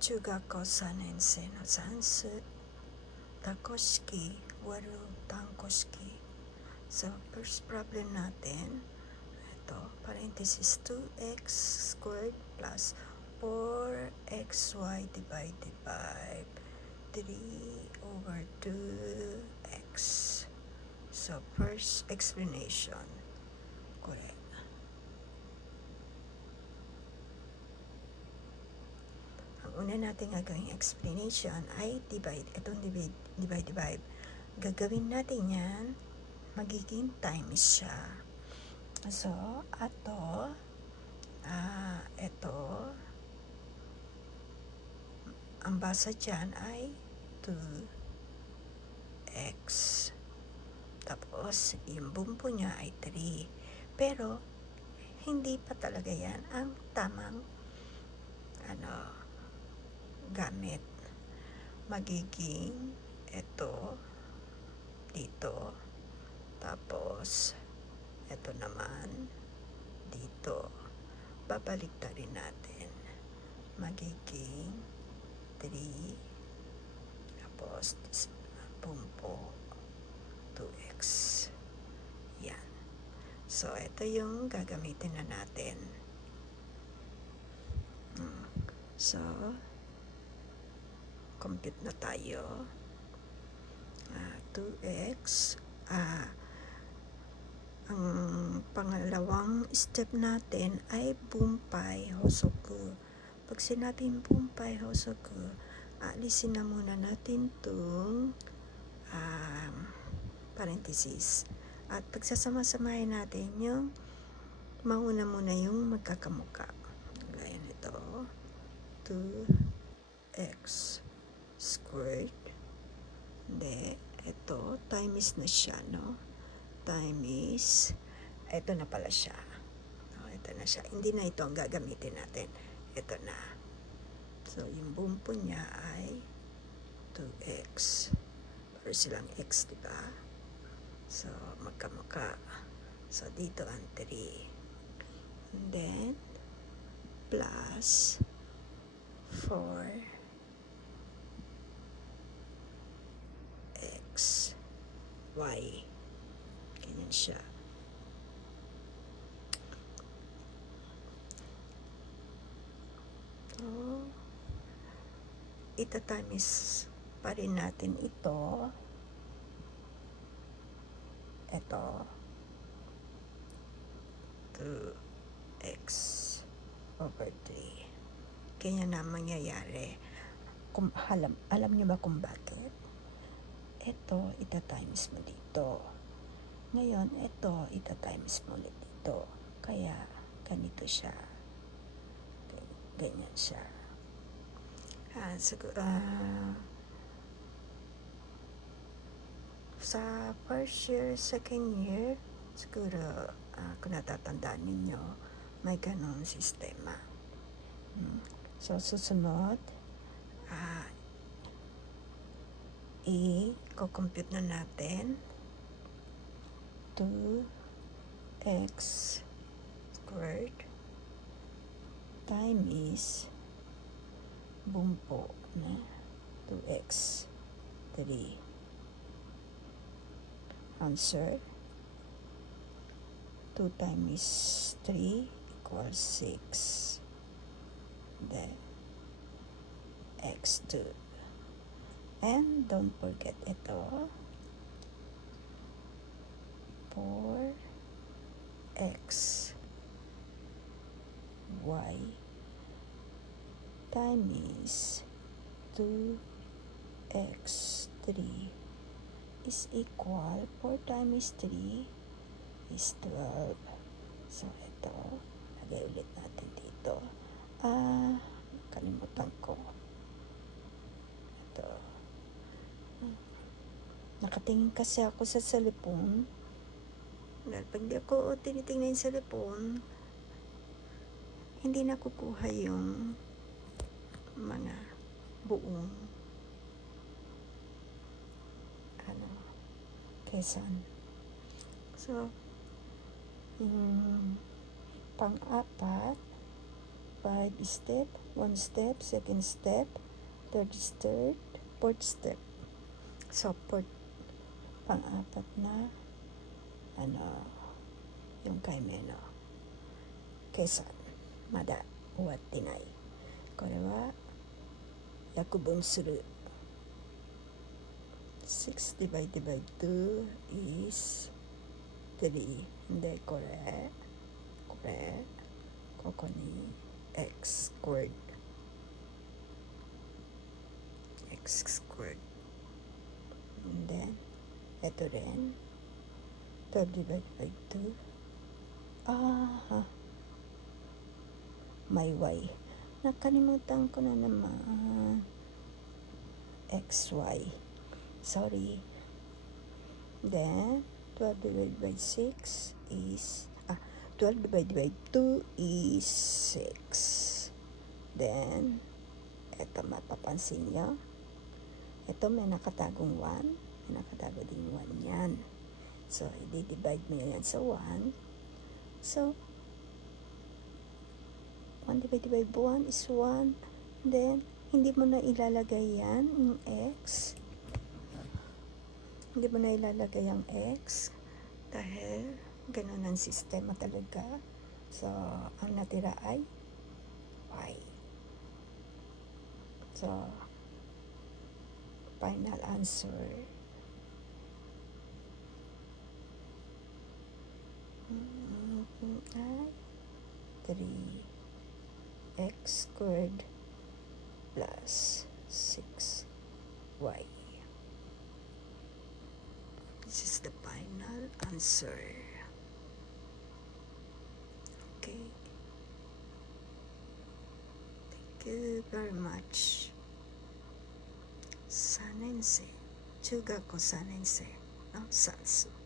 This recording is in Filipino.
中学校3年生の算数多項式割る単項式. So first problem natin, parenthesis 2x squared plus 4xy divided by 3 over 2x. So first explanation, これang una natin gagawing explanation ay divide by. Gagawin natin yan, magiging times siya. So, ito, ang basa dyan ay 2x. Tapos, yung bumpo niya ay 3. Pero, hindi pa talaga yan ang tamang gamit. Magiging ito dito, tapos ito naman dito. Babaliktarin natin, magiging 3, tapos bumpo 2x. Yan. So ito yung gagamitin na natin. So compute na tayo. 2x. Ang pangalawang step natin ay bunpai hosoku. Pag sinabing bunpai hosoku, alisin na muna natin itong parenthesis. At pagsasama-samahin natin yung mauna muna yung magkakamuka. Gaya nito, 2x squared. Hindi, ito, times na siya, no? Times, ito na pala siya. Ito na siya. Hindi na ito ang gagamitin natin. Ito na. So, yung bumpo niya ay 2x. Pero silang x, diba? So, magkamuka. So, dito ang 3. And then, plus 4 x y. Ganyan siya. So, itatimes pa rin natin ito. Ito 2x over 3. Ganyan na mangyayari. Alam niyo ba kung bakit? Ito, itatimes mo dito. Ngayon, ito, itatimes mo ulit dito. Kaya, ganito siya. Ganyan siya. Sa first year, second year, siguro, kung natatandaan ninyo, may ganun sistema. So, susunod, i-compute na natin 2x squared times bumpo na 2x 3. Answer, 2 times 3 equals 6. Then x2. And don't forget ito, 4x y times 2x 3 is equal, 4 times 3 is 12. So ito, lagay ulit natin dito. Kalimutan ko. Ito. Nakatingin kasi ako sa cellphone. Dahil pag di ako tinitingnan yung cellphone, hindi nakukuha yung mga buong quezon. So, yung pang-apat, 5 step, one step, second step, third step, fourth step. So, pang-apat na, yung kay Meno. Kesan, mada, uwatte nai. これは約分する。6 divided by 2 is 3. で、これ、ここに x squared. x squared. And then, ito rin, 12 divided by 2. May y. Nakalimutan ko na naman. xy. Sorry. Then, 12 divided by 6 is, 12 divided by 2 is 6. Then, eto mapapansin nyo. Ito may nakatagong 1. May nakatago din 1 yan. So, i-divide mo yan sa 1. So, 1 divided by 1 is 1. Then, hindi mo na ilalagay yan, yung x. Hindi mo na ilalagay yung x. Dahil, ganun ang sistema talaga. So, ang natira ay y. So, final answer ay 3x squared plus 6y. This is the final answer. Okay. Thank you very much. 3年生、中学校3年生の算数。